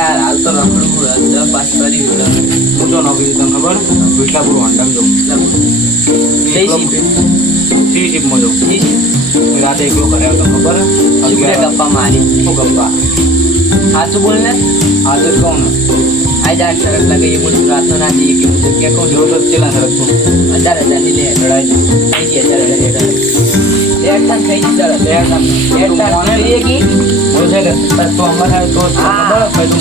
યાર હાલ તો રખડું દસ પાસ કરી હું તો નોકરી તમને ખબર? વિટલાપુર હોન્ડામાં જાઉં વિટલાપુર સી શિપમાં જાઉં? રાતે એકલો ઘરે આવતો ખબર? ગપ્પા મારી? હું ગપ્પા? સાચું બોલ ને. સાચું જ કહું ને. આજે આઠ સરસ લાગે એ બધું રાતનો ના જઈએ કે હું જગ્યા કહું? જોઉં તો ચેલા સરસ કહું હજાર હજારની લે રડાઈ થઈ ગઈ હજાર હજાર થઈ ગઈ સરસ બે ટાઈમ બે ટાઈમ તું ને? છે તું અમારે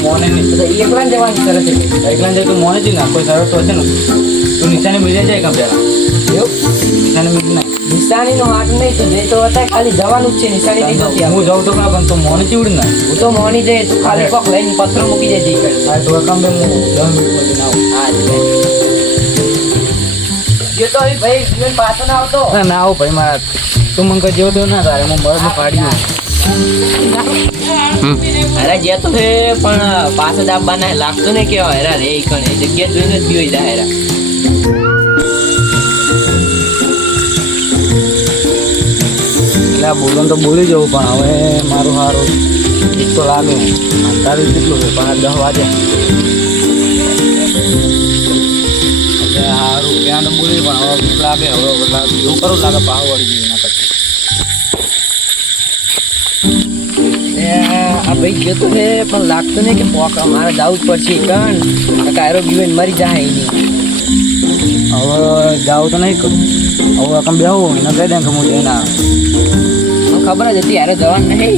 મોને નહીં. એકલા જવાની સરસ છે. એકલા જાય તું મોને જ ના કોઈ સરસ તો હશે ને. તું નિશાની મિલે જાય કાં પેલા એવું? નિશાની મિલ નહીં. નિશાની નો હાથ નહીં તો જે તો હતા ખાલી જવાનું જ છે નિશાની નહીં જતી હું જાઉં તો ખરા પણ તું મોને ચીવડી ના હું તો મોની જઈ તું ખાલી પગ લઈને પથ્થર મૂકી જાય જઈ હા તું કામ બે હું દસ મિનિટ ના આવું. હા ભાઈ જે તો ભાઈ પાછો ના આવતો. ના ના આવો ભાઈ મારા તું મને જેવો તો ના તારે હું બળદ પાડી અરે જે તો હે પણ પાછો દાબવાના લાગતું ને કેવા હેરા રે કણે જગ્યા જોઈને જ જાય હેરા એટલે બોલવાનું તો બોલી જવું, પણ હવે મારું સારું એક તો લાગે. તારું કેટલું છે? પણ દસ વાગે. સારું ક્યાં તો બોલી, પણ હવે લાગે, હવે એવું કરું લાગે પાવ વળી ગયું ભાઈ તો હે પણ લાગતું નહીં કે પોક મારે જવું જ પડશે કણ કાયરો બીવેન મરી જાય એની. હવે જાવું તો નહીં કરું. હવે કમ બેહું એને કહી દે કે હું જઈને આવે. ખબર જ હતી યાર જવાનું નહીં.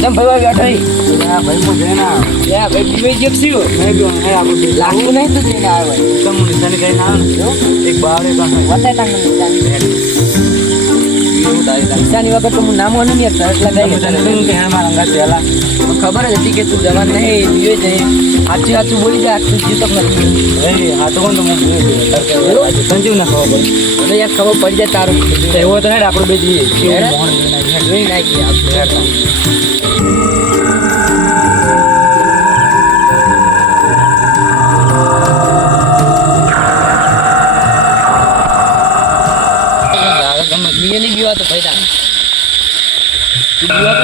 કેમ ભાઈ ભાઈ બેઠો હા ભાઈ હું જઈને આવે. ભાઈ બીવાઈ ગયો કે મેં ગયો આપણે લાગતું નહીં તો જઈને આવે ભાઈ એકદમ નિશાની કહીને આવે ને? એક બાવડે પણ બતાય નિશાની તારી વગર તો હું યાર સરસ લગાવી તને કહ્યું કે મારા અંગાત પહેલા ખબર જ હતી કે તું જવાન નહીં બીવે જઈ. સાચું સાચું બોલી જાય આટલું જીતો નથી હા તો કોણ તો હું સંજીવ ના ખબર પડે મને યાર ખબર પડી જાય તારું તો એવો તો હેડ આપણે બે જઈએ. જોઈ નાખીએ. આપણે તે. બીએ નહીં ભાઈ તારે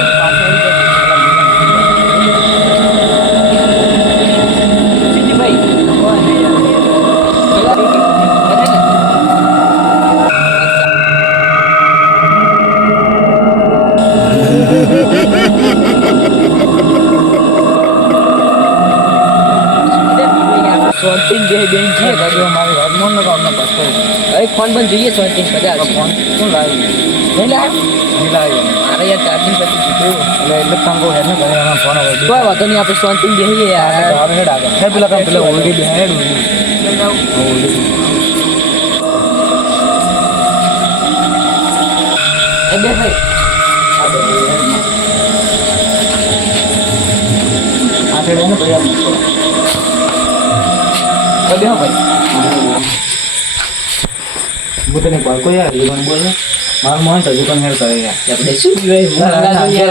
સોનતીન બે બેન છે હેડ, ગાડીઓ મારી વાત મોન નતો અમને પસ્તાય. હવે ફોન પણ જોઈએ સોનતીન બધા તો ફોન શું લાવ્યું? નહીં લાવ્યો નહીં લાવ્યો. મારે યાર ચાર્જિંગ પછી જીત્યું એટલે એટલે જ તને કહું હેડ ને ઘરે આમાં ફોન આવે. કોઈ વાંધો નહીં આપણે સોનતીન બેહીએ યાર હવે હેડ આગળ. હેડ પેલા કામ પેલા ઓલડી બે હેડ ઓલડી. હા, ઓલડી. એ બે ભાઈ આ બે હેડ. આ સાઈડ એને ભાઈ એ ભાઈ. હું તને કોલ કોઈ યાર જીવન બોલ મારું મન તો જીવન હેડ કરે આપણે શું.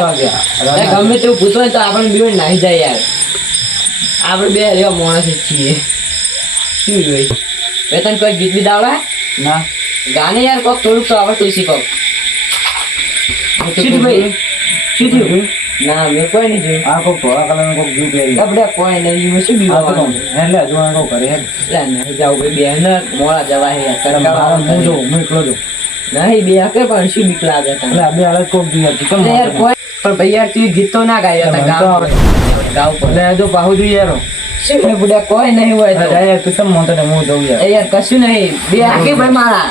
વાગ્યા. ગમે તેવું પૂછો તો આપણે બીવે નાહી જાય યાર. આપણે બે એવા માણસ જ છીએ. શું પીવાય? બે તને કોઈ ગીત બીત આવડે? ના. ગાને યાર કોક થોડુંક તો આવડતું શીખો શું ભાઈ? શું થયું? ના મેં કોઈ નહીં જોયું આ કોઈ ધોળા કલર કોક જીવ. આપણે કોઈ નહીં મેં શું બીવાનું કોણ? હજુ આ કોક કરે એટલે નહીં જાવું ભાઈ બેન મોડા જવા હે હું એકલો. નહીં બે કે પણ શું બીક લાગે એટલે બે કોક કેમ યાર કોઈ પણ ભાઈ યાર તું ગીત તો ના ગાય હતા તો ગાવ પર. એટલે જો પાહુ જોઈએ યાર. શું ભાઈ બુડા કોઈ નહીં હોય તો. યાર, તું ને હું જોઉં યાર. યાર કશું નહીં. બે આખી ભાઈ મારા.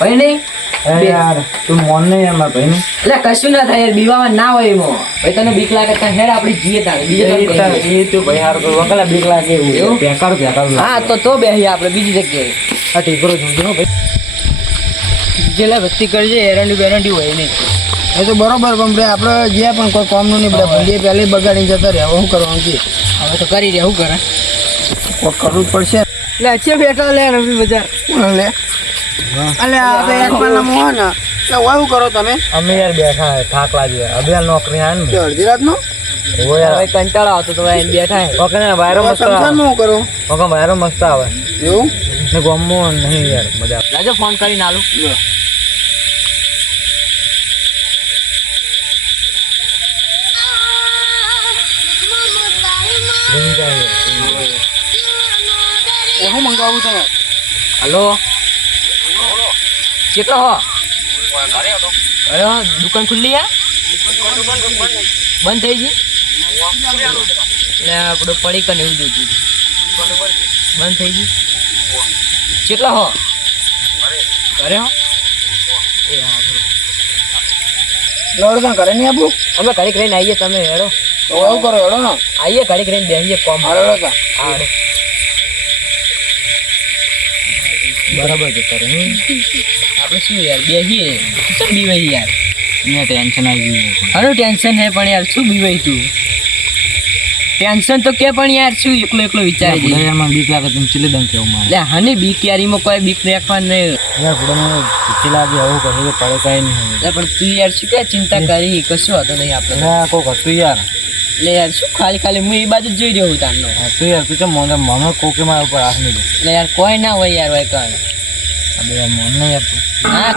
ભાઈ નહીં? યાર, તું મોન નહીં યાર મારા એટલે કશું ના થાય યાર બીવામાં ના હોય એમાં. ભાઈ તને બીક લાગે તો હેડ આપણે જીએ તાણે બીજે એ તું ભાઈ હારું કરું. વકલા બીક લાગે એવું. એવું? પેકારું પેકારું હા તો તો બેહીએ આપણે બીજી જગ્યાએ. આ ટીકરો જોજો ભાઈ. જેલા વસ્તી કરજે એરંડી બેરંડી હોય નહીં. એ તો બરોબર પણ આપણે જે પણ કોઈ કામનું નહીં બધા ભંડીએ પહેલી બગાડીને જતા રહ્યા શું કરવાનું છે હવે તો કરી રહ્યા શું કરે? કરવું પડશે. છે બેઠા લે રવિ બજાર. લે? અલે આ તો એક પાના મોહન એટલે વાયું કરો તમે. અમે યાર બેઠા હે, થાક લાગી હાલ નોકરી આવે ને. અડધી રાતનો? ઓ યાર. હવે કંટાળો આવતો તો એમ બેઠા હે. ઓકે ને વાયરો મસ્ત આવે. સંસાર હું કરું? ઓકે વાયરો મસ્ત આવે. એવું? ને ગમો નહીં યાર મજા આવે. લાજો ફોન કરીને આલું શું મંગાવવું તમે હલો. કેટલો હો? અરે હો, દુકાન ખુલ્લી હે? બંધ થઈ ગઈ? એટલે આપણું પડી કને એવું જોઈતું હતું. બંધ થઈ ગઈ? કેટલો હો? ઘરે હો? એ હા કરે લોડ નહીં આપું? અમે ઘડીક રહીને આવીએ તમે હેડો. તો એવું કરો હેડો ને. આવીએ ઘડીક રહીને બેસીએ કોમ. હેડો તા. બરાબર છે તારે હમ. આપણે શું યાર બેસીએ શું બીવાય યાર? મેં ટેન્શન આવી ગયું. હારું ટેન્શન હે પણ યાર શું બીવાય તું? ટેન્શન તો કે પણ યાર શું એકલો એકલો વિચાર છે? યાર મને બીક લાગે તમે ચીલી દમ કેવું મારે? લે હને બીક યારીમાં કોઈ બીક રાખવાનું નહીં. યાર બુડા મને ભીખી લાગે આવું કહે કે પડે કાંઈ નહીં. પણ તું યાર શું કે ચિંતા કરી? કશું હતો નહીં આપણે. ના કોક હતું યાર. યાર શું ખાલી ખાલી હું એ બાજુ જ જોઈ રહ્યો હું તારનો. હતું યાર તું કેમ મને મને કોકે મારા ઉપર હાથ નહીં લે એટલે યાર કોઈ ના હોય યાર હોય કણ અબે યાર મન નહીં આપતો. હા.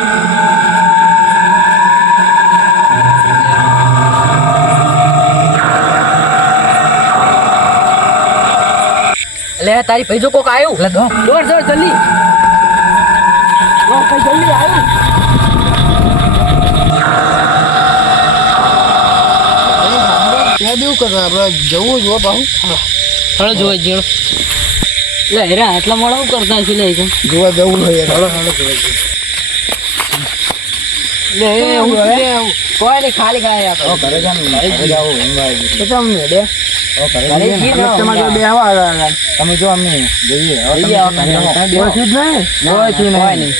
લે તારી પૈસો કોક આવ્યું દોડ દોડ જલ્દી. દોડ કઈ જલ્દી આવ્યું તે દેવું કરો આપણે જવું જોવા પાછું હળો જોવા જીણો લે હેરા આટલા મોડા શું કરતા છે લે જોવા જવું હોય હેડો લે એ હું લે કોઈ નહીં ખાલી ખાલી આપણે. ઘરે જાને ઘરે જાવ તો તમને આવ્યા તમે જો અમે જઈએ. નહીં? નહીં. નહીં.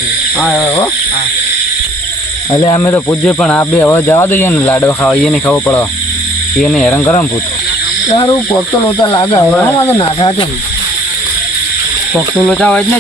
એટલે અમે તો પૂછીએ પણ આ બે હવે જવા દઈએ ને લાડવા ખાવા એને ખબર પડે એને હેરાન કરે ને પૂછ સારું પોક તો લોચા લાગે હવે મારે નાઠા છે. પક્ષી લોચા હોય જ ને